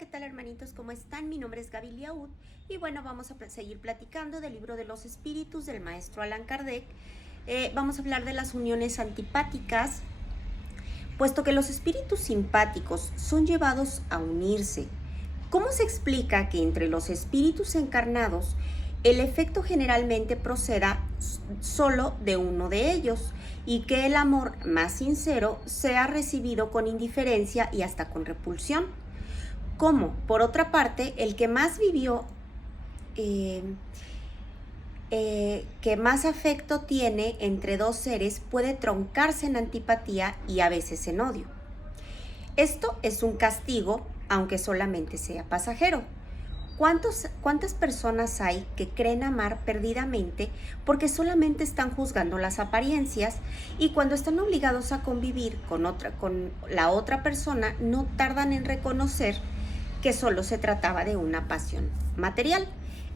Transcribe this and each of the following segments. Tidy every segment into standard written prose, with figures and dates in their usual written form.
¿qué tal hermanitos? ¿Cómo están? Mi nombre es Gaby Liaud y bueno, vamos a seguir platicando del libro de los espíritus del maestro Allan Kardec. Vamos a hablar de las uniones antipáticas, puesto que los espíritus simpáticos son llevados a unirse. ¿Cómo se explica que entre los espíritus encarnados el efecto generalmente proceda solo de uno de ellos y que el amor más sincero sea recibido con indiferencia y hasta con repulsión? ¿Cómo? Por otra parte, el que más vivió, que más afecto tiene entre dos seres puede truncarse en antipatía y a veces en odio. Esto es un castigo, aunque solamente sea pasajero. ¿Cuántas personas hay que creen amar perdidamente porque solamente están juzgando las apariencias y cuando están obligados a convivir con la otra persona no tardan en reconocer que solo se trataba de una pasión material?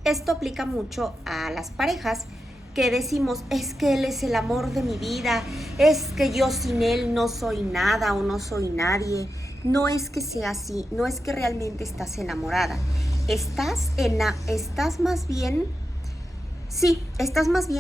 Esto aplica mucho a las parejas que decimos, es que él es el amor de mi vida, es que yo sin él no soy nada o no soy nadie. No es que sea así, no es que realmente estás enamorada. Estás más bien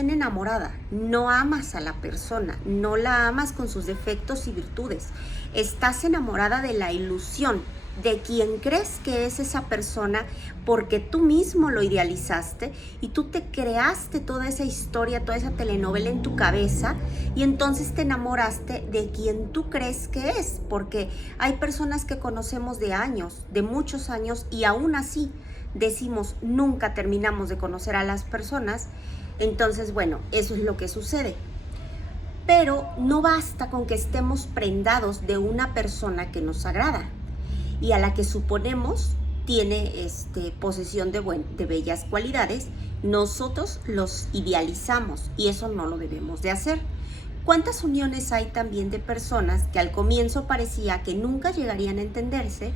enamorada. No amas a la persona, no la amas con sus defectos y virtudes. Estás enamorada de la ilusión, de quien crees que es esa persona porque tú mismo lo idealizaste y tú te creaste toda esa historia, toda esa telenovela en tu cabeza y entonces te enamoraste de quien tú crees que es, porque hay personas que conocemos de años, de muchos años y aún así decimos nunca terminamos de conocer a las personas. Entonces, bueno, eso es lo que sucede. Pero no basta con que estemos prendados de una persona que nos agrada y a la que suponemos tiene posesión de bellas cualidades. Nosotros los idealizamos y eso no lo debemos de hacer. ¿Cuántas uniones hay también de personas que al comienzo parecía que nunca llegarían a entenderse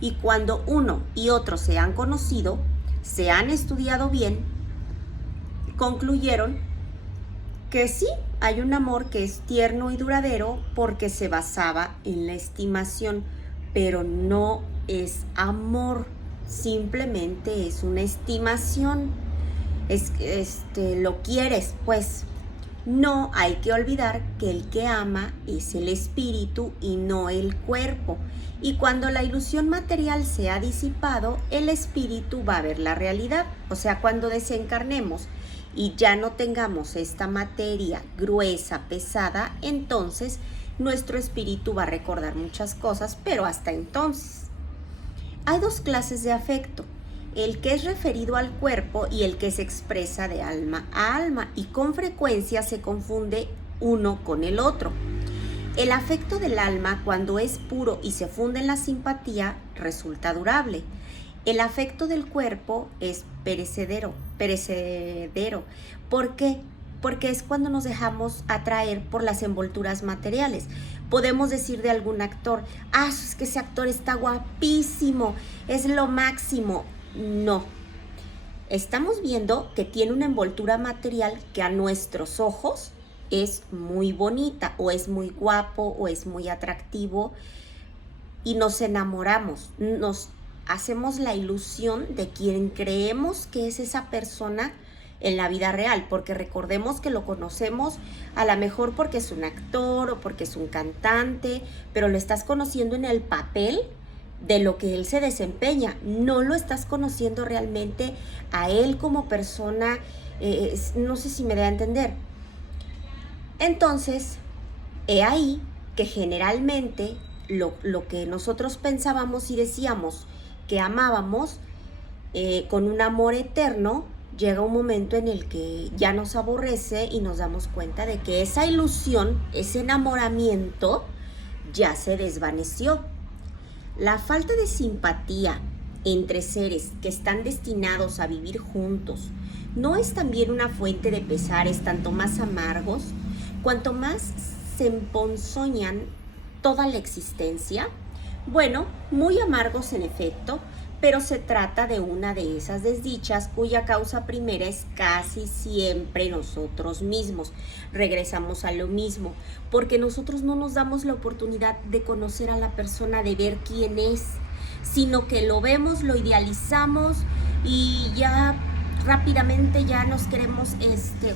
y cuando uno y otro se han conocido, se han estudiado bien, concluyeron que sí, hay un amor que es tierno y duradero porque se basaba en la estimación, pero no es amor, simplemente es una estimación. Lo quieres, pues. No hay que olvidar que el que ama es el espíritu y no el cuerpo. Y cuando la ilusión material se ha disipado, el espíritu va a ver la realidad. O sea, cuando desencarnemos y ya no tengamos esta materia gruesa, pesada, entonces nuestro espíritu va a recordar muchas cosas, pero hasta entonces. Hay dos clases de afecto, el que es referido al cuerpo y el que se expresa de alma a alma, y con frecuencia se confunde uno con el otro. El afecto del alma, cuando es puro y se funde en la simpatía, resulta durable. El afecto del cuerpo es perecedero. ¿Por qué? Porque es cuando nos dejamos atraer por las envolturas materiales. Podemos decir de algún actor, es que ese actor está guapísimo, es lo máximo. No, estamos viendo que tiene una envoltura material que a nuestros ojos es muy bonita, o es muy guapo, o es muy atractivo, y nos enamoramos, nos hacemos la ilusión de quien creemos que es esa persona en la vida real, porque recordemos que lo conocemos a lo mejor porque es un actor o porque es un cantante, pero lo estás conociendo en el papel de lo que él se desempeña, no lo estás conociendo realmente a él como persona. No sé si me da a entender. Entonces, he ahí que generalmente lo que nosotros pensábamos y decíamos que amábamos con un amor eterno, llega un momento en el que ya nos aborrece y nos damos cuenta de que esa ilusión, ese enamoramiento ya se desvaneció. La falta de simpatía entre seres que están destinados a vivir juntos ¿no es también una fuente de pesares tanto más amargos, cuanto más se emponzoñan toda la existencia? Bueno, muy amargos en efecto, pero se trata de una de esas desdichas cuya causa primera es casi siempre nosotros mismos. Regresamos a lo mismo, porque nosotros no nos damos la oportunidad de conocer a la persona, de ver quién es. sino que lo vemos, lo idealizamos y ya rápidamente ya nos queremos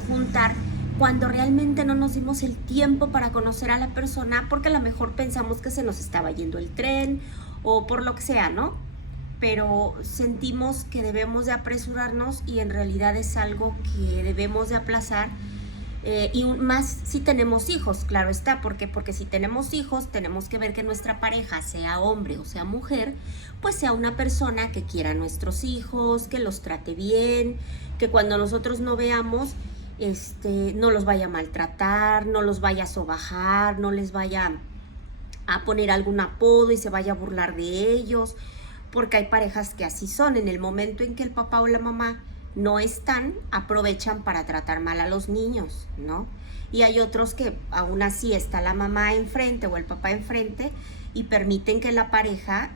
juntar, cuando realmente no nos dimos el tiempo para conocer a la persona, porque a lo mejor pensamos que se nos estaba yendo el tren o por lo que sea, ¿no? Pero sentimos que debemos de apresurarnos y en realidad es algo que debemos de aplazar, y más si tenemos hijos, claro está, porque si tenemos hijos tenemos que ver que nuestra pareja, sea hombre o sea mujer, pues sea una persona que quiera a nuestros hijos, que los trate bien, que cuando nosotros no veamos, no los vaya a maltratar, no los vaya a sobajar, no les vaya a poner algún apodo y se vaya a burlar de ellos, porque hay parejas que así son. En el momento en que el papá o la mamá no están, aprovechan para tratar mal a los niños, ¿no? Y hay otros que aún así está la mamá enfrente o el papá enfrente y permiten que la pareja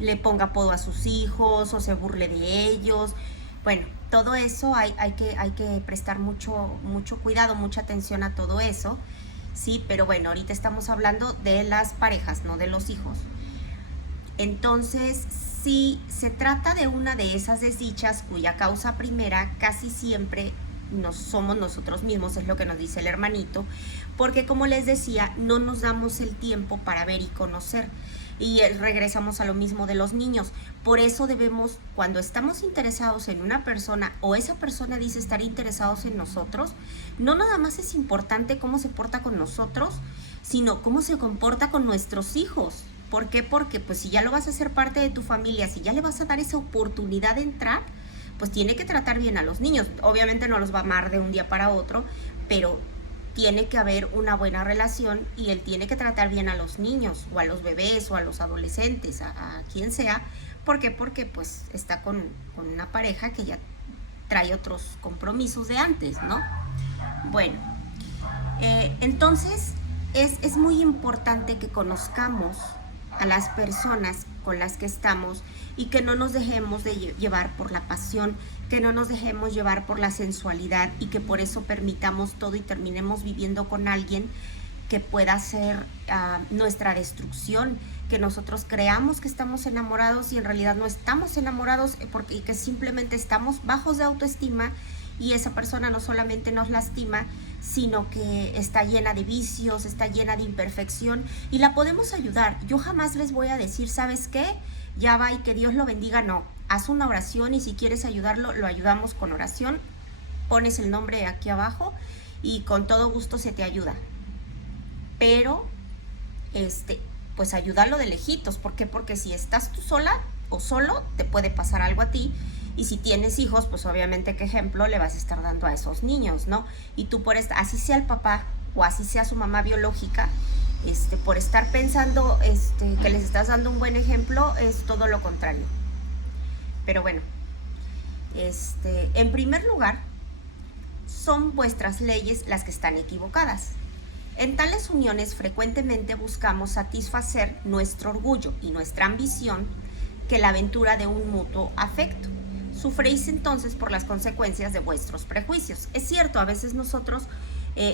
le ponga apodo a sus hijos o se burle de ellos. Bueno, todo eso hay que prestar mucho cuidado, mucha atención a todo eso, ¿sí? Pero bueno, ahorita estamos hablando de las parejas, no de los hijos. Entonces, si se trata de una de esas desdichas cuya causa primera casi siempre somos nosotros mismos, es lo que nos dice el hermanito, porque como les decía, no nos damos el tiempo para ver y conocer. Y regresamos a lo mismo de los niños. Por eso debemos, cuando estamos interesados en una persona o esa persona dice estar interesados en nosotros, no nada más es importante cómo se porta con nosotros, sino cómo se comporta con nuestros hijos. ¿Por qué? Porque pues si ya lo vas a hacer parte de tu familia, si ya le vas a dar esa oportunidad de entrar, pues tiene que tratar bien a los niños. Obviamente no los va a amar de un día para otro, pero tiene que haber una buena relación y él tiene que tratar bien a los niños o a los bebés o a los adolescentes, a quien sea. ¿Por qué? Porque pues está con una pareja que ya trae otros compromisos de antes, ¿no? Bueno, entonces es muy importante que conozcamos a las personas con las que estamos y que no nos dejemos de llevar por la pasión, que no nos dejemos llevar por la sensualidad y que por eso permitamos todo y terminemos viviendo con alguien que pueda ser nuestra destrucción, que nosotros creamos que estamos enamorados y en realidad no estamos enamorados, y que simplemente estamos bajos de autoestima y esa persona no solamente nos lastima, sino que está llena de vicios, está llena de imperfección y la podemos ayudar. Yo jamás les voy a decir, ¿sabes qué? Ya va y que Dios lo bendiga. No, haz una oración y si quieres ayudarlo, lo ayudamos con oración. Pones el nombre aquí abajo y con todo gusto se te ayuda. Pero, pues ayúdalo de lejitos. ¿Por qué? Porque si estás tú sola o solo, te puede pasar algo a ti. Y si tienes hijos, pues obviamente qué ejemplo le vas a estar dando a esos niños, ¿no? Y tú así sea el papá o así sea su mamá biológica, por estar pensando que les estás dando un buen ejemplo, es todo lo contrario. Pero bueno, en primer lugar, son vuestras leyes las que están equivocadas. En tales uniones frecuentemente buscamos satisfacer nuestro orgullo y nuestra ambición que la aventura de un mutuo afecto. Sufréis entonces por las consecuencias de vuestros prejuicios. Es cierto, a veces nosotros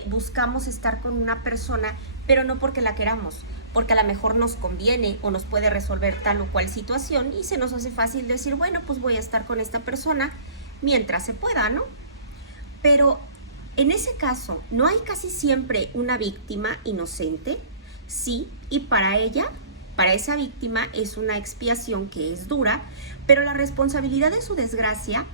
buscamos estar con una persona, pero no porque la queramos, porque a lo mejor nos conviene o nos puede resolver tal o cual situación y se nos hace fácil decir, bueno, pues voy a estar con esta persona mientras se pueda, ¿no? Pero en ese caso, ¿no hay casi siempre una víctima inocente? Sí, y para esa víctima es una expiación que es dura, pero la responsabilidad de su desgracia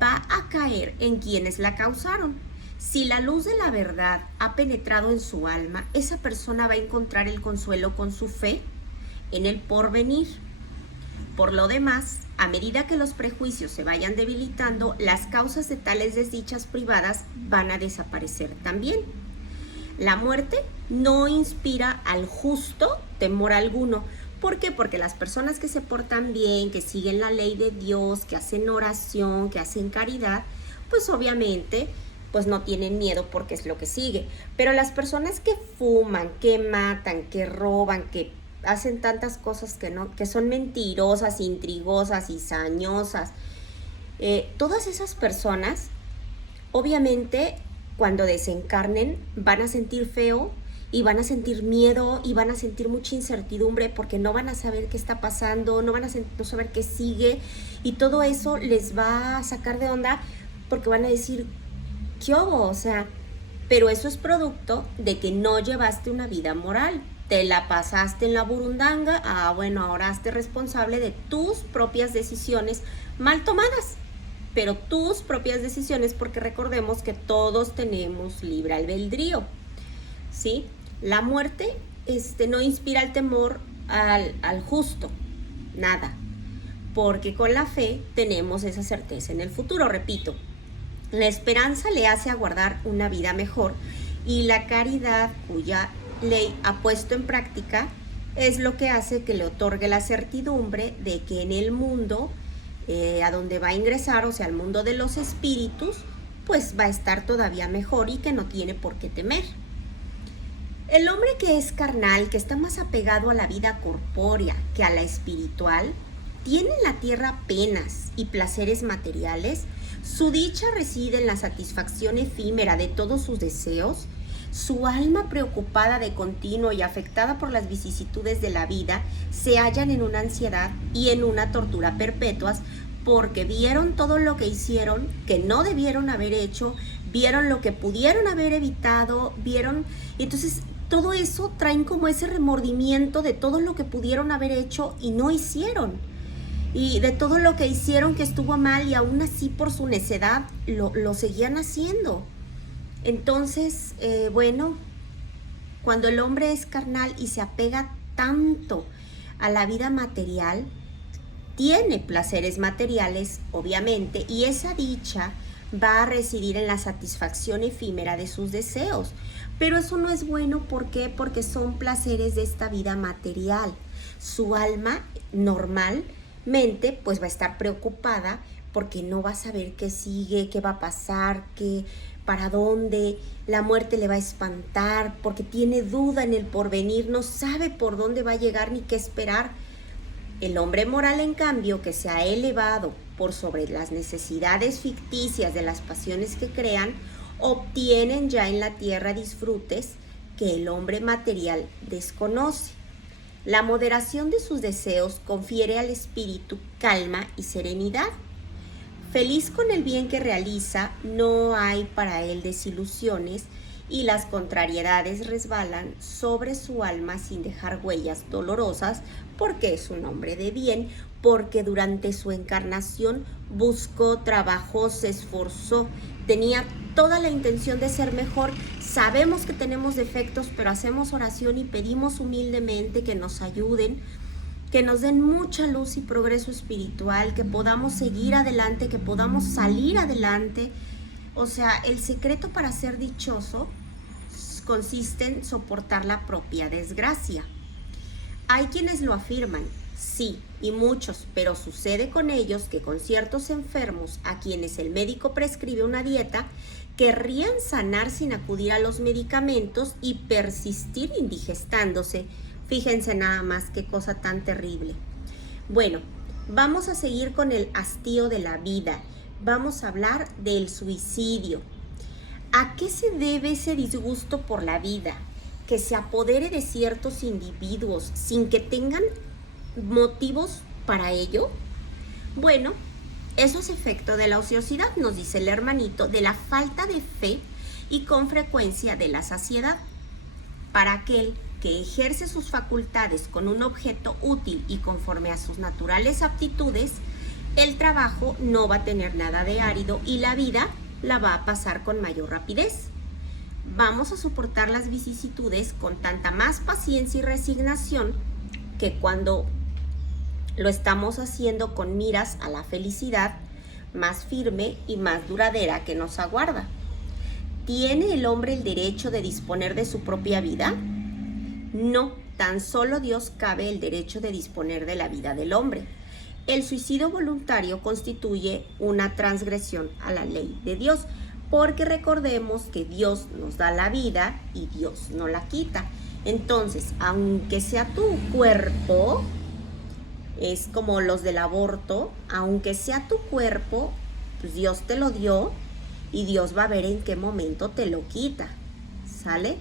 va a caer en quienes la causaron. Si la luz de la verdad ha penetrado en su alma, esa persona va a encontrar el consuelo con su fe en el porvenir. Por lo demás, a medida que los prejuicios se vayan debilitando, las causas de tales desdichas privadas van a desaparecer también. La muerte no inspira al justo temor alguno. ¿Por qué? Porque las personas que se portan bien, que siguen la ley de Dios, que hacen oración, que hacen caridad, pues obviamente pues no tienen miedo porque es lo que sigue. Pero las personas que fuman, que matan, que roban, que hacen tantas cosas que son mentirosas, intrigosas, cizañosas, todas esas personas, obviamente, cuando desencarnen, van a sentir feo y van a sentir miedo y van a sentir mucha incertidumbre porque no van a saber qué está pasando, no van a no saber qué sigue, y todo eso les va a sacar de onda porque van a decir, ¿qué hubo? O sea, pero eso es producto de que no llevaste una vida moral. Te la pasaste en la burundanga, bueno, ahora hazte responsable de tus propias decisiones mal tomadas, pero tus propias decisiones, porque recordemos que todos tenemos libre albedrío, ¿sí? La muerte no inspira el temor al justo, nada, porque con la fe tenemos esa certeza en el futuro, repito. La esperanza le hace aguardar una vida mejor, y la caridad, cuya ley ha puesto en práctica, es lo que hace que le otorgue la certidumbre de que en el mundo a donde va a ingresar, o sea, al mundo de los espíritus, pues va a estar todavía mejor y que no tiene por qué temer. El hombre que es carnal, que está más apegado a la vida corpórea que a la espiritual, tiene en la tierra penas y placeres materiales. Su dicha reside en la satisfacción efímera de todos sus deseos. Su alma, preocupada de continuo y afectada por las vicisitudes de la vida, se hallan en una ansiedad y en una tortura perpetuas, porque vieron todo lo que hicieron que no debieron haber hecho, vieron lo que pudieron haber evitado, y entonces todo eso traen como ese remordimiento de todo lo que pudieron haber hecho y no hicieron, y de todo lo que hicieron que estuvo mal y aún así por su necedad lo seguían haciendo. Entonces, bueno, cuando el hombre es carnal y se apega tanto a la vida material, tiene placeres materiales, obviamente, y esa dicha va a residir en la satisfacción efímera de sus deseos. Pero eso no es bueno, ¿por qué? Porque son placeres de esta vida material. Su alma normalmente pues va a estar preocupada porque no va a saber qué sigue, qué va a pasar, para dónde, la muerte le va a espantar, porque tiene duda en el porvenir, no sabe por dónde va a llegar ni qué esperar. El hombre moral, en cambio, que se ha elevado por sobre las necesidades ficticias de las pasiones que crean, obtienen ya en la tierra disfrutes que el hombre material desconoce. La moderación de sus deseos confiere al espíritu calma y serenidad. Feliz con el bien que realiza, no hay para él desilusiones, y las contrariedades resbalan sobre su alma sin dejar huellas dolorosas, porque es un hombre de bien, porque durante su encarnación buscó, trabajó, se esforzó, tenía toda la intención de ser mejor. Sabemos que tenemos defectos, pero hacemos oración y pedimos humildemente que nos ayuden, que nos den mucha luz y progreso espiritual, que podamos seguir adelante, que podamos salir adelante. O sea, el secreto para ser dichoso consiste en soportar la propia desgracia. Hay quienes lo afirman, sí, y muchos, pero sucede con ellos que con ciertos enfermos a quienes el médico prescribe una dieta, querrían sanar sin acudir a los medicamentos y persistir indigestándose. Fíjense nada más qué cosa tan terrible. Bueno, vamos a seguir con el hastío de la vida. Vamos a hablar del suicidio. ¿A qué se debe ese disgusto por la vida que se apodere de ciertos individuos sin que tengan motivos para ello? Bueno, eso es efecto de la ociosidad, nos dice el hermanito, de la falta de fe y con frecuencia de la saciedad. Para aquel que ejerce sus facultades con un objeto útil y conforme a sus naturales aptitudes, el trabajo no va a tener nada de árido y la vida la va a pasar con mayor rapidez. Vamos a soportar las vicisitudes con tanta más paciencia y resignación que cuando lo estamos haciendo con miras a la felicidad más firme y más duradera que nos aguarda. ¿Tiene el hombre el derecho de disponer de su propia vida? No, tan solo Dios cabe el derecho de disponer de la vida del hombre. El suicidio voluntario constituye una transgresión a la ley de Dios, porque recordemos que Dios nos da la vida y Dios no la quita. Entonces, aunque sea tu cuerpo, es como los del aborto, aunque sea tu cuerpo, pues Dios te lo dio y Dios va a ver en qué momento te lo quita, ¿sale?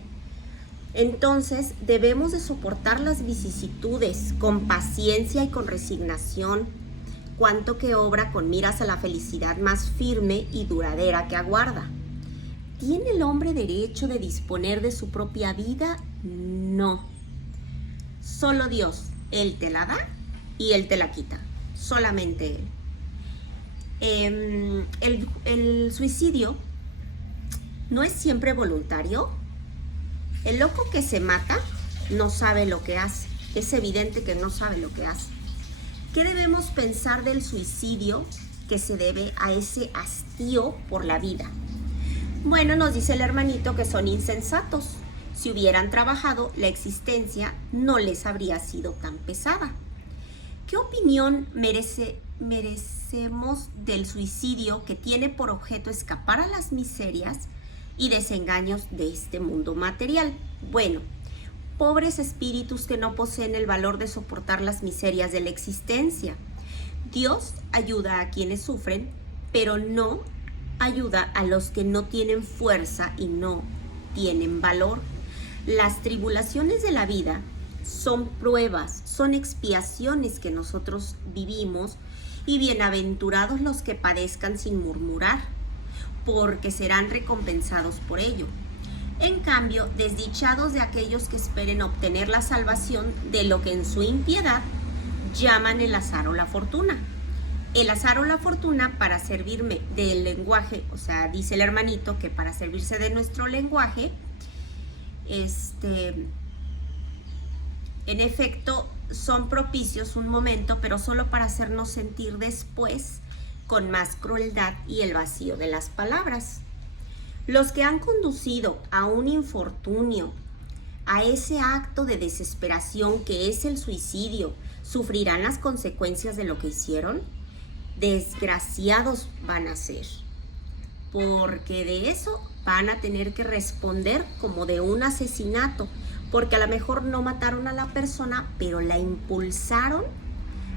Entonces debemos de soportar las vicisitudes con paciencia y con resignación, cuanto que obra con miras a la felicidad más firme y duradera que aguarda. ¿Tiene el hombre derecho de disponer de su propia vida? No. Solo Dios, Él te la da y Él te la quita. Solamente Él. El suicidio no es siempre voluntario. El loco que se mata no sabe lo que hace. Es evidente que no sabe lo que hace. ¿Qué debemos pensar del suicidio que se debe a ese hastío por la vida? Bueno, nos dice el hermanito que son insensatos. Si hubieran trabajado, la existencia no les habría sido tan pesada. ¿Qué opinión merecemos del suicidio que tiene por objeto escapar a las miserias y desengaños de este mundo material? Bueno, pobres espíritus que no poseen el valor de soportar las miserias de la existencia. Dios ayuda a quienes sufren, pero no ayuda a los que no tienen fuerza y no tienen valor. Las tribulaciones de la vida son pruebas, son expiaciones que nosotros vivimos, y bienaventurados los que padezcan sin murmurar, porque serán recompensados por ello. En cambio, desdichados de aquellos que esperen obtener la salvación de lo que en su impiedad llaman el azar o la fortuna. El azar o la fortuna, para servirme del lenguaje, o sea, dice el hermanito que para servirse de nuestro lenguaje, en efecto, son propicios un momento, pero solo para hacernos sentir después con más crueldad y el vacío de las palabras. Los que han conducido a un infortunio, a ese acto de desesperación que es el suicidio, ¿sufrirán las consecuencias de lo que hicieron? Desgraciados van a ser, porque de eso van a tener que responder como de un asesinato, porque a lo mejor no mataron a la persona, pero la impulsaron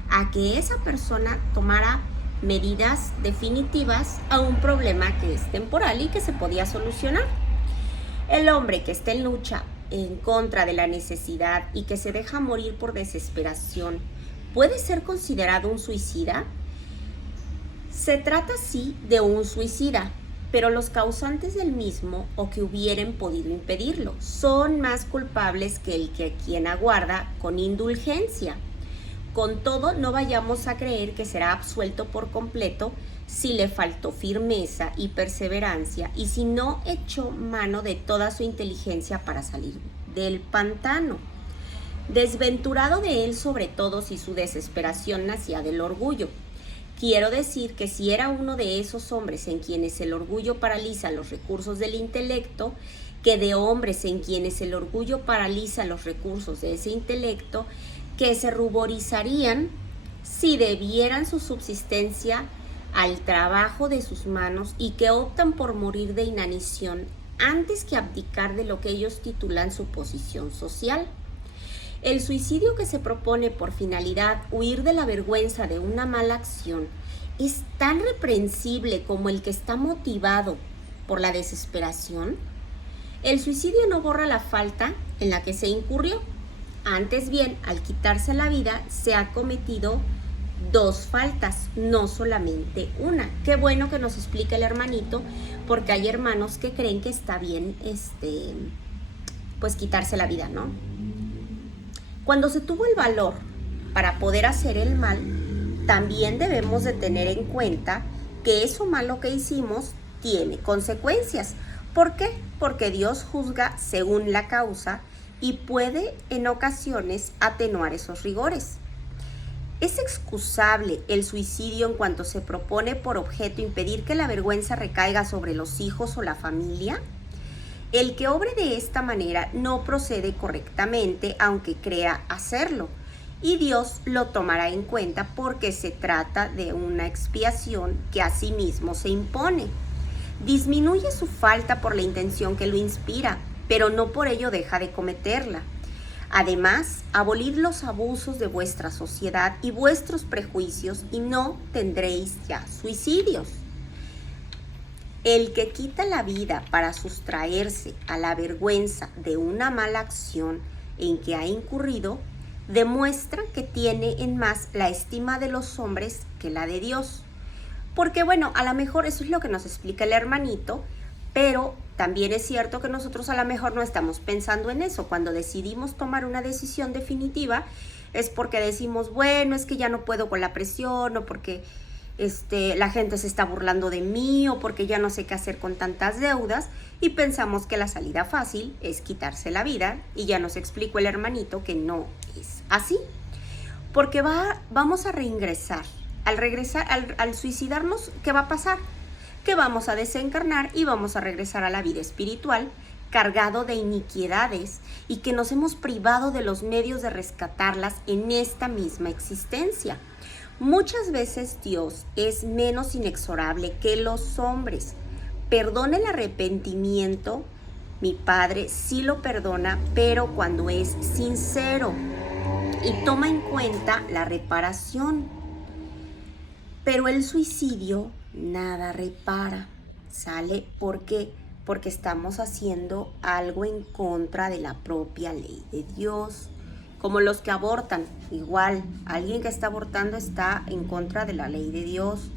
a que esa persona tomara medidas definitivas a un problema que es temporal y que se podía solucionar. El hombre que está en lucha en contra de la necesidad y que se deja morir por desesperación, ¿puede ser considerado un suicida? Se trata sí de un suicida, pero los causantes del mismo o que hubieran podido impedirlo son más culpables que el que quien aguarda con indulgencia. Con todo, no vayamos a creer que será absuelto por completo si le faltó firmeza y perseverancia y si no echó mano de toda su inteligencia para salir del pantano. Desventurado de él sobre todo si su desesperación nacía del orgullo. Quiero decir que si era uno de esos hombres en quienes el orgullo paraliza los recursos del intelecto, que de hombres en quienes el orgullo paraliza los recursos de ese intelecto, que se ruborizarían si debieran su subsistencia al trabajo de sus manos y que optan por morir de inanición antes que abdicar de lo que ellos titulan su posición social. El suicidio que se propone por finalidad huir de la vergüenza de una mala acción es tan reprensible como el que está motivado por la desesperación. El suicidio no borra la falta en la que se incurrió. Antes bien, al quitarse la vida, se ha cometido dos faltas, no solamente una. Qué bueno que nos explica el hermanito, porque hay hermanos que creen que está bien, pues quitarse la vida, ¿no? Cuando se tuvo el valor para poder hacer el mal, también debemos de tener en cuenta que eso malo que hicimos tiene consecuencias. ¿Por qué? Porque Dios juzga según la causa y puede en ocasiones atenuar esos rigores. ¿Es excusable el suicidio en cuanto se propone por objeto impedir que la vergüenza recaiga sobre los hijos o la familia? El que obre de esta manera no procede correctamente, aunque crea hacerlo, y Dios lo tomará en cuenta porque se trata de una expiación que a sí mismo se impone. Disminuye su falta por la intención que lo inspira, pero no por ello deja de cometerla. Además, abolid los abusos de vuestra sociedad y vuestros prejuicios y no tendréis ya suicidios. El que quita la vida para sustraerse a la vergüenza de una mala acción en que ha incurrido, demuestra que tiene en más la estima de los hombres que la de Dios. Porque bueno, a lo mejor eso es lo que nos explica el hermanito, pero también es cierto que nosotros a lo mejor no estamos pensando en eso. Cuando decidimos tomar una decisión definitiva es porque decimos, bueno, es que ya no puedo con la presión, o porque la gente se está burlando de mí, o porque ya no sé qué hacer con tantas deudas, y pensamos que la salida fácil es quitarse la vida, y ya nos explicó el hermanito que no es así, porque vamos a reingresar. Al regresar, al suicidarnos, ¿qué va a pasar? Que vamos a desencarnar y vamos a regresar a la vida espiritual cargado de iniquidades y que nos hemos privado de los medios de rescatarlas en esta misma existencia. Muchas veces Dios es menos inexorable que los hombres. Perdona el arrepentimiento, mi Padre sí lo perdona, pero cuando es sincero y toma en cuenta la reparación. Pero el suicidio nada repara, ¿sale? ¿Por qué? Porque estamos haciendo algo en contra de la propia ley de Dios. Como los que abortan, igual, alguien que está abortando está en contra de la ley de Dios.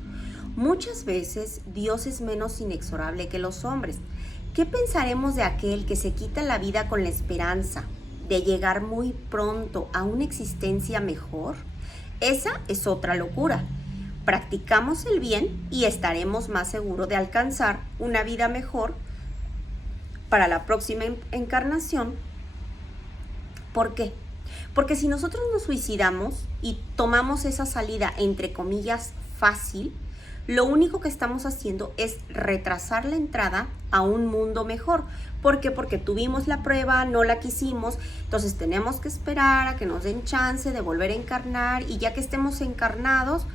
Muchas veces Dios es menos inexorable que los hombres. ¿Qué pensaremos de aquel que se quita la vida con la esperanza de llegar muy pronto a una existencia mejor? Esa es otra locura. Practicamos el bien y estaremos más seguros de alcanzar una vida mejor para la próxima encarnación. ¿Por qué? Porque si nosotros nos suicidamos y tomamos esa salida, entre comillas, fácil, lo único que estamos haciendo es retrasar la entrada a un mundo mejor. ¿Por qué? Porque tuvimos la prueba, no la quisimos, entonces tenemos que esperar a que nos den chance de volver a encarnar, y ya que estemos encarnados,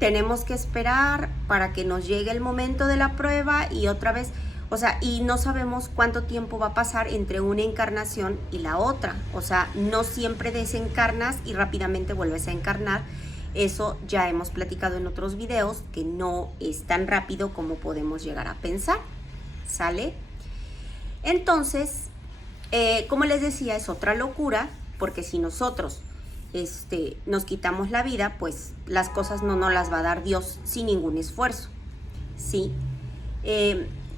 tenemos que esperar para que nos llegue el momento de la prueba y otra vez, y no sabemos cuánto tiempo va a pasar entre una encarnación y la otra. No siempre desencarnas y rápidamente vuelves a encarnar. Eso ya hemos platicado en otros videos, que no es tan rápido como podemos llegar a pensar, ¿sale? Entonces, como les decía, es otra locura, porque si nosotros nos quitamos la vida, pues las cosas no nos las va a dar Dios sin ningún esfuerzo, ¿sí?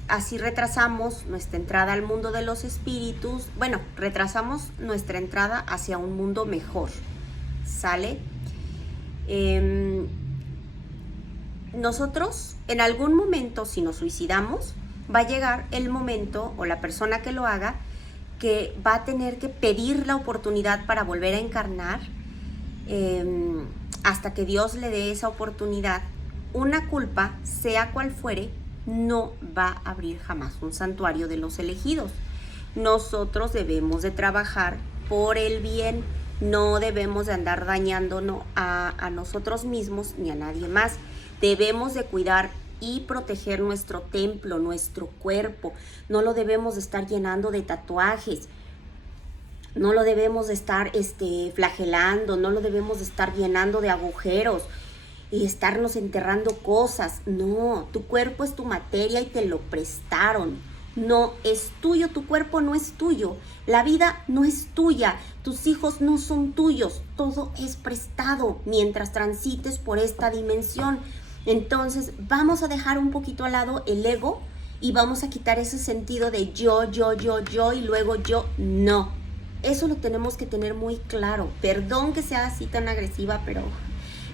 Así retrasamos nuestra entrada al mundo de los espíritus, retrasamos nuestra entrada hacia un mundo mejor, ¿sale? Nosotros, en algún momento, si nos suicidamos, va a llegar el momento, o la persona que lo haga, que va a tener que pedir la oportunidad para volver a encarnar, hasta que Dios le dé esa oportunidad. Una culpa, sea cual fuere, no va a abrir jamás un santuario de los elegidos. Nosotros debemos de trabajar por el bien, no debemos de andar dañándonos a nosotros mismos ni a nadie más. Debemos de cuidar y proteger nuestro templo, nuestro cuerpo. No lo debemos de estar llenando de tatuajes, no lo debemos de estar flagelando, no lo debemos de estar llenando de agujeros y estarnos enterrando cosas. No, tu cuerpo es tu materia y te lo prestaron. No es tuyo, tu cuerpo no es tuyo, la vida no es tuya, tus hijos no son tuyos, todo es prestado mientras transites por esta dimensión. Entonces vamos a dejar un poquito al lado el ego y vamos a quitar ese sentido de yo y luego yo no. Eso lo tenemos que tener muy claro. Perdón que sea así tan agresiva, pero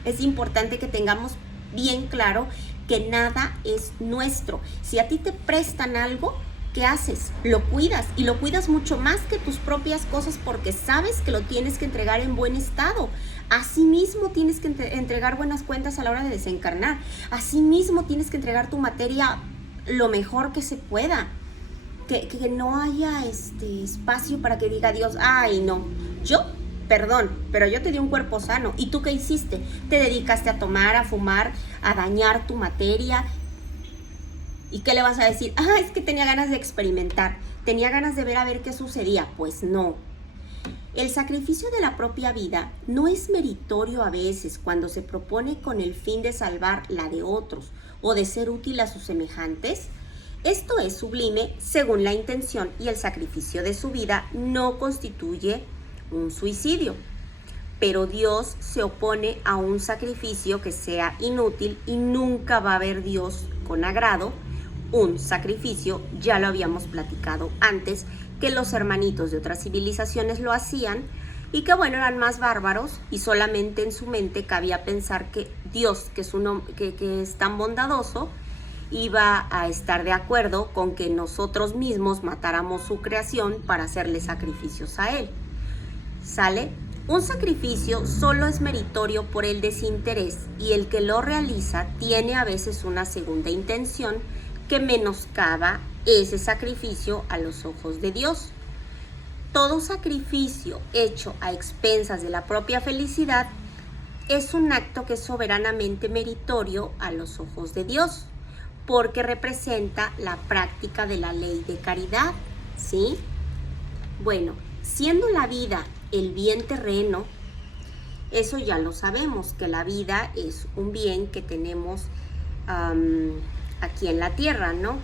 es importante que tengamos bien claro que nada es nuestro. Si a ti te prestan algo, ¿qué haces? Lo cuidas, y lo cuidas mucho más que tus propias cosas, porque sabes que lo tienes que entregar en buen estado. Asimismo tienes que entregar buenas cuentas a la hora de desencarnar. Asimismo tienes que entregar tu materia lo mejor que se pueda. Que no haya espacio para que diga Dios, ay no, perdón, pero yo te di un cuerpo sano. ¿Y tú qué hiciste? Te dedicaste a tomar, a fumar, a dañar tu materia. ¿Y qué le vas a decir? Es que tenía ganas de experimentar, tenía ganas de ver a ver qué sucedía. Pues no. El sacrificio de la propia vida no es meritorio a veces cuando se propone con el fin de salvar la de otros o de ser útil a sus semejantes. Esto es sublime según la intención y el sacrificio de su vida no constituye un suicidio. Pero Dios se opone a un sacrificio que sea inútil y nunca va a ver Dios con agrado un sacrificio, ya lo habíamos platicado antes, que los hermanitos de otras civilizaciones lo hacían y que bueno, eran más bárbaros y solamente en su mente cabía pensar que Dios, que es tan bondadoso, iba a estar de acuerdo con que nosotros mismos matáramos su creación para hacerle sacrificios a Él. ¿Sale? Un sacrificio solo es meritorio por el desinterés y el que lo realiza tiene a veces una segunda intención que menoscaba ese sacrificio a los ojos de Dios. Todo sacrificio hecho a expensas de la propia felicidad es un acto que es soberanamente meritorio a los ojos de Dios, porque representa la práctica de la ley de caridad, ¿sí? Bueno, siendo la vida el bien terreno, eso ya lo sabemos, que la vida es un bien que tenemos aquí en la tierra, ¿no?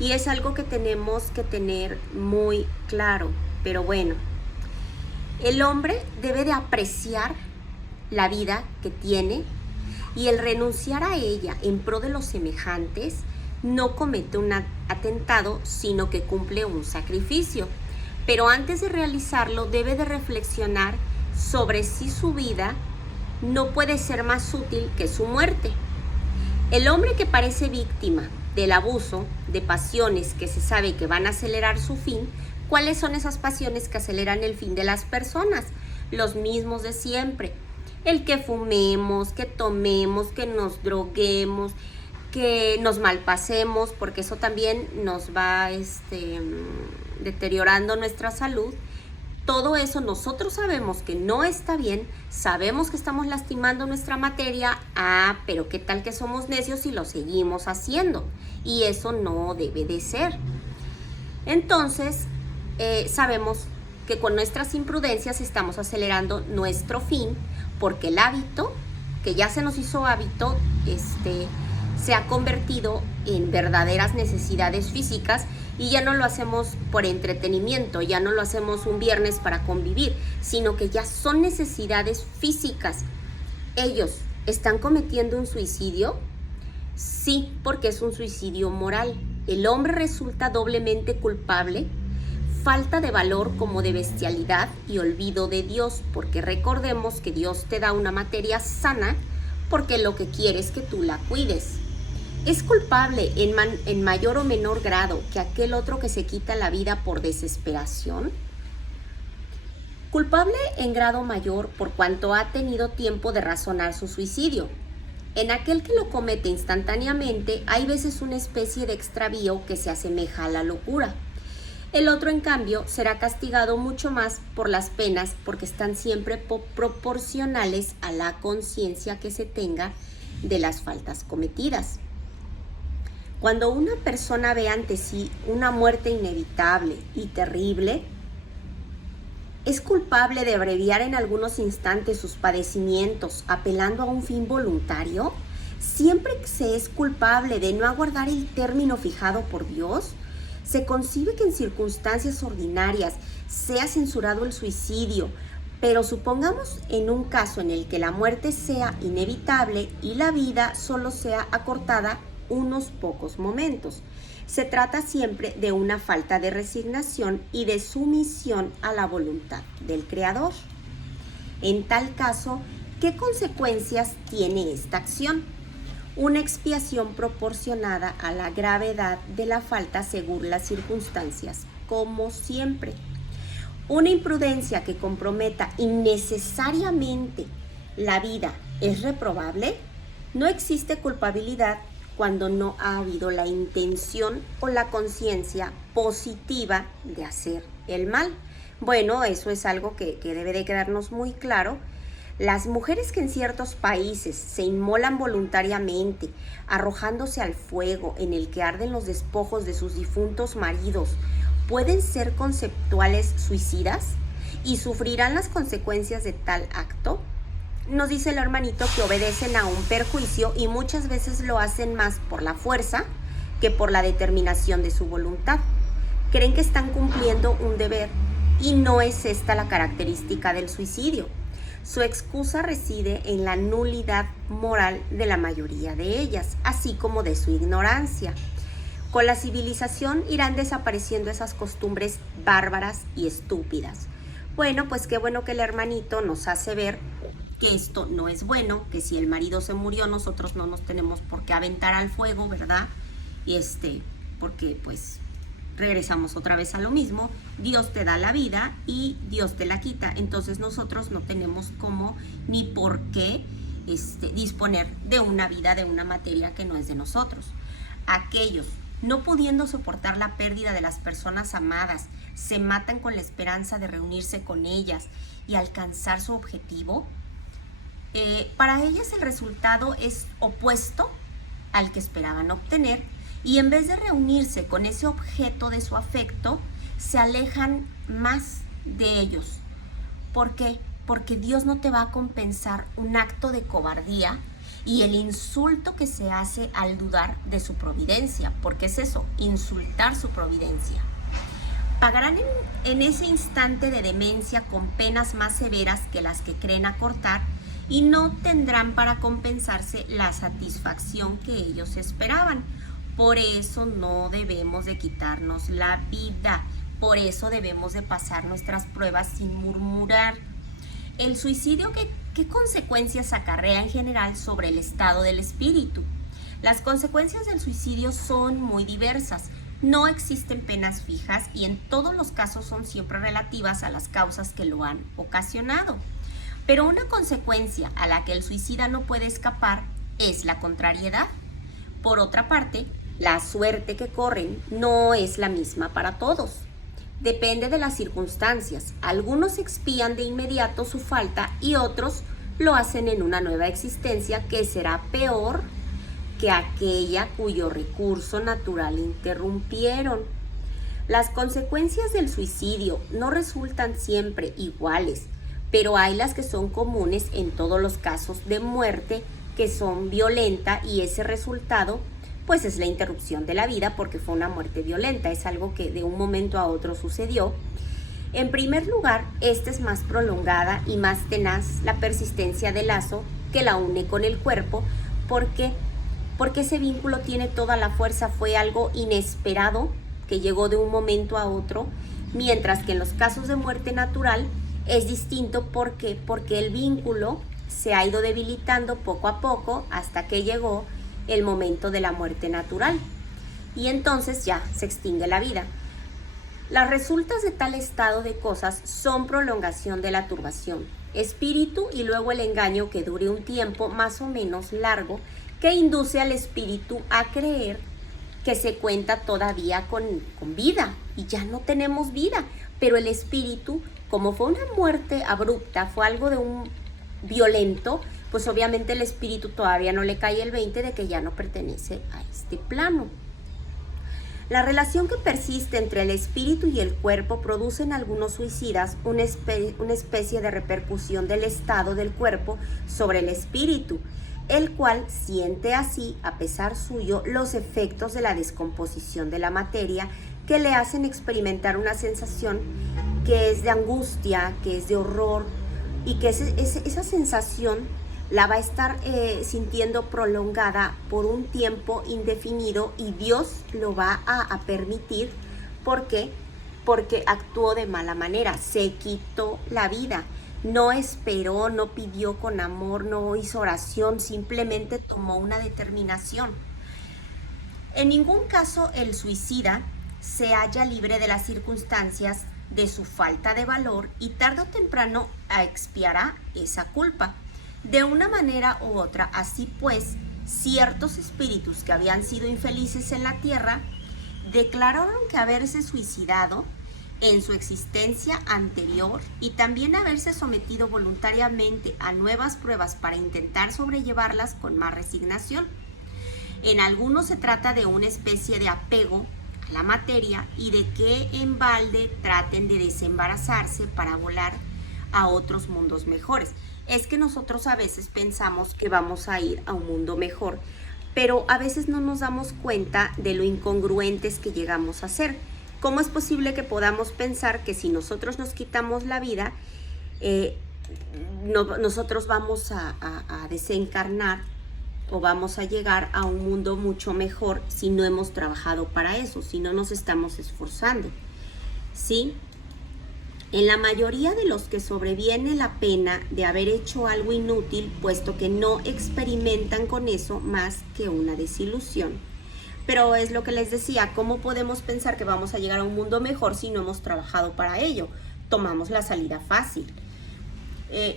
Y es algo que tenemos que tener muy claro. Pero bueno, el hombre debe de apreciar la vida que tiene y el renunciar a ella en pro de los semejantes no comete un atentado, sino que cumple un sacrificio. Pero antes de realizarlo debe de reflexionar sobre si su vida no puede ser más útil que su muerte. El hombre que parece víctima del abuso de pasiones que se sabe que van a acelerar su fin, ¿cuáles son esas pasiones que aceleran el fin de las personas? Los mismos de siempre. El que fumemos, que tomemos, que nos droguemos, que nos malpasemos, porque eso también nos va deteriorando nuestra salud. Todo eso nosotros sabemos que no está bien, sabemos que estamos lastimando nuestra materia, pero qué tal que somos necios y lo seguimos haciendo, y eso no debe de ser. Entonces, sabemos que con nuestras imprudencias estamos acelerando nuestro fin, porque el hábito, que ya se nos hizo hábito, se ha convertido en verdaderas necesidades físicas y ya no lo hacemos por entretenimiento, ya no lo hacemos un viernes para convivir, sino que ya son necesidades físicas. ¿Ellos están cometiendo un suicidio? Sí, porque es un suicidio moral. El hombre resulta doblemente culpable, falta de valor como de bestialidad y olvido de Dios, porque recordemos que Dios te da una materia sana porque lo que quiere es que tú la cuides. ¿Es culpable en mayor o menor grado que aquel otro que se quita la vida por desesperación? Culpable en grado mayor por cuanto ha tenido tiempo de razonar su suicidio. En aquel que lo comete instantáneamente hay veces una especie de extravío que se asemeja a la locura. El otro, en cambio, será castigado mucho más por las penas porque están siempre proporcionales a la conciencia que se tenga de las faltas cometidas. Cuando una persona ve ante sí una muerte inevitable y terrible, ¿es culpable de abreviar en algunos instantes sus padecimientos apelando a un fin voluntario? ¿Siempre se es culpable de no aguardar el término fijado por Dios? Se concibe que en circunstancias ordinarias sea censurado el suicidio, pero supongamos en un caso en el que la muerte sea inevitable y la vida solo sea acortada unos pocos momentos. Se trata siempre de una falta de resignación y de sumisión a la voluntad del Creador. En tal caso, ¿qué consecuencias tiene esta acción? Una expiación proporcionada a la gravedad de la falta según las circunstancias, como siempre. Una imprudencia que comprometa innecesariamente la vida es reprobable. No existe culpabilidad cuando no ha habido la intención o la conciencia positiva de hacer el mal. Bueno, eso es algo que debe de quedarnos muy claro. Las mujeres que en ciertos países se inmolan voluntariamente, arrojándose al fuego en el que arden los despojos de sus difuntos maridos, ¿pueden ser conceptuales suicidas y sufrirán las consecuencias de tal acto? Nos dice el hermanito que obedecen a un perjuicio y muchas veces lo hacen más por la fuerza que por la determinación de su voluntad. Creen que están cumpliendo un deber y no es esta la característica del suicidio. Su excusa reside en la nulidad moral de la mayoría de ellas, así como de su ignorancia. Con la civilización irán desapareciendo esas costumbres bárbaras y estúpidas. Bueno, pues qué bueno que el hermanito nos hace ver que esto no es bueno, que si el marido se murió nosotros no nos tenemos por qué aventar al fuego, ¿verdad? Y porque pues regresamos otra vez a lo mismo. Dios te da la vida y Dios te la quita. Entonces nosotros no tenemos cómo ni por qué disponer de una vida, de una materia que no es de nosotros. Aquellos no pudiendo soportar la pérdida de las personas amadas, se matan con la esperanza de reunirse con ellas y alcanzar su objetivo. Para ellas el resultado es opuesto al que esperaban obtener, y en vez de reunirse con ese objeto de su afecto, se alejan más de ellos. ¿Por qué? Porque Dios no te va a compensar un acto de cobardía y el insulto que se hace al dudar de su providencia, porque es eso, insultar su providencia. Pagarán en ese instante de demencia con penas más severas que las que creen acortar, y no tendrán para compensarse la satisfacción que ellos esperaban. Por eso no debemos de quitarnos la vida, por eso debemos de pasar nuestras pruebas sin murmurar. El suicidio, ¿qué consecuencias acarrea en general sobre el estado del espíritu? Las consecuencias del suicidio son muy diversas. No existen penas fijas y en todos los casos son siempre relativas a las causas que lo han ocasionado. Pero una consecuencia a la que el suicida no puede escapar es la contrariedad. Por otra parte, la suerte que corren no es la misma para todos. Depende de las circunstancias. Algunos expían de inmediato su falta y otros lo hacen en una nueva existencia que será peor que aquella cuyo recurso natural interrumpieron. Las consecuencias del suicidio no resultan siempre iguales, pero hay las que son comunes en todos los casos de muerte que son violenta, y ese resultado pues es la interrupción de la vida porque fue una muerte violenta, es algo que de un momento a otro sucedió. En primer lugar, esta es más prolongada y más tenaz la persistencia del lazo que la une con el cuerpo, porque ese vínculo tiene toda la fuerza, fue algo inesperado que llegó de un momento a otro, mientras que en los casos de muerte natural es distinto porque el vínculo se ha ido debilitando poco a poco hasta que llegó el momento de la muerte natural y entonces ya se extingue la vida. Las resultas de tal estado de cosas son prolongación de la turbación, espíritu y luego el engaño que dure un tiempo más o menos largo que induce al espíritu a creer que se cuenta todavía con vida y ya no tenemos vida, pero el espíritu, como fue una muerte abrupta, fue algo de un violento, pues obviamente el espíritu todavía no le cae el 20 de que ya no pertenece a este plano. La relación que persiste entre el espíritu y el cuerpo produce en algunos suicidas una especie de repercusión del estado del cuerpo sobre el espíritu, el cual siente así, a pesar suyo, los efectos de la descomposición de la materia que le hacen experimentar una sensación que es de angustia, que es de horror, y que esa sensación la va a estar sintiendo prolongada por un tiempo indefinido, y Dios lo va a permitir. ¿Por qué? Porque actuó de mala manera, se quitó la vida, no esperó, no pidió con amor, no hizo oración, simplemente tomó una determinación. En ningún caso el suicida se halla libre de las circunstancias de su falta de valor y tarde o temprano expiará esa culpa. De una manera u otra, así pues, ciertos espíritus que habían sido infelices en la tierra declararon que haberse suicidado en su existencia anterior y también haberse sometido voluntariamente a nuevas pruebas para intentar sobrellevarlas con más resignación. En algunos se trata de una especie de apego a la materia y de que en balde traten de desembarazarse para volar a otros mundos mejores. Es que nosotros a veces pensamos que vamos a ir a un mundo mejor, pero a veces no nos damos cuenta de lo incongruentes que llegamos a ser. ¿Cómo es posible que podamos pensar que si nosotros nos quitamos la vida, nosotros vamos a desencarnar o vamos a llegar a un mundo mucho mejor si no hemos trabajado para eso, si no nos estamos esforzando? ¿Sí? En la mayoría de los que sobreviene la pena de haber hecho algo inútil, puesto que no experimentan con eso más que una desilusión. Pero es lo que les decía, ¿cómo podemos pensar que vamos a llegar a un mundo mejor si no hemos trabajado para ello? Tomamos la salida fácil.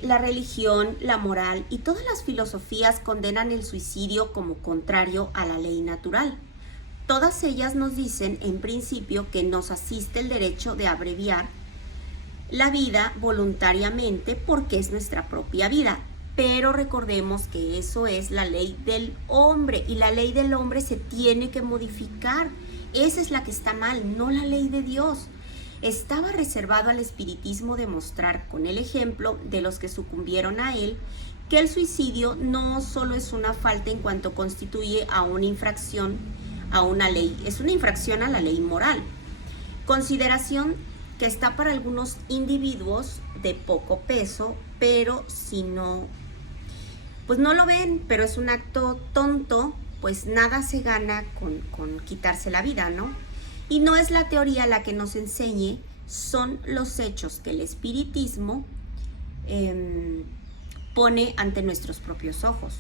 La religión, la moral y todas las filosofías condenan el suicidio como contrario a la ley natural. Todas ellas nos dicen, en principio, que nos asiste el derecho de abreviar la vida voluntariamente porque es nuestra propia vida. Pero recordemos que eso es la ley del hombre y la ley del hombre se tiene que modificar. Esa es la que está mal, no la ley de Dios. Estaba reservado al espiritismo demostrar con el ejemplo de los que sucumbieron a él que el suicidio no solo es una falta en cuanto constituye a una infracción a una ley, es una infracción a la ley moral. Consideración que está para algunos individuos de poco peso, pero si no, pues no lo ven, pero es un acto tonto, pues nada se gana con quitarse la vida, ¿no? Y no es la teoría la que nos enseñe, son los hechos que el espiritismo pone ante nuestros propios ojos.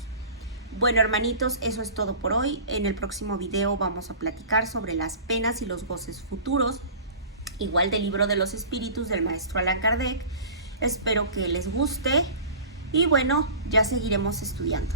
Bueno, hermanitos, eso es todo por hoy. En el próximo video vamos a platicar sobre las penas y los goces futuros, igual del libro de los espíritus del maestro Allan Kardec. Espero que les guste y bueno, ya seguiremos estudiando.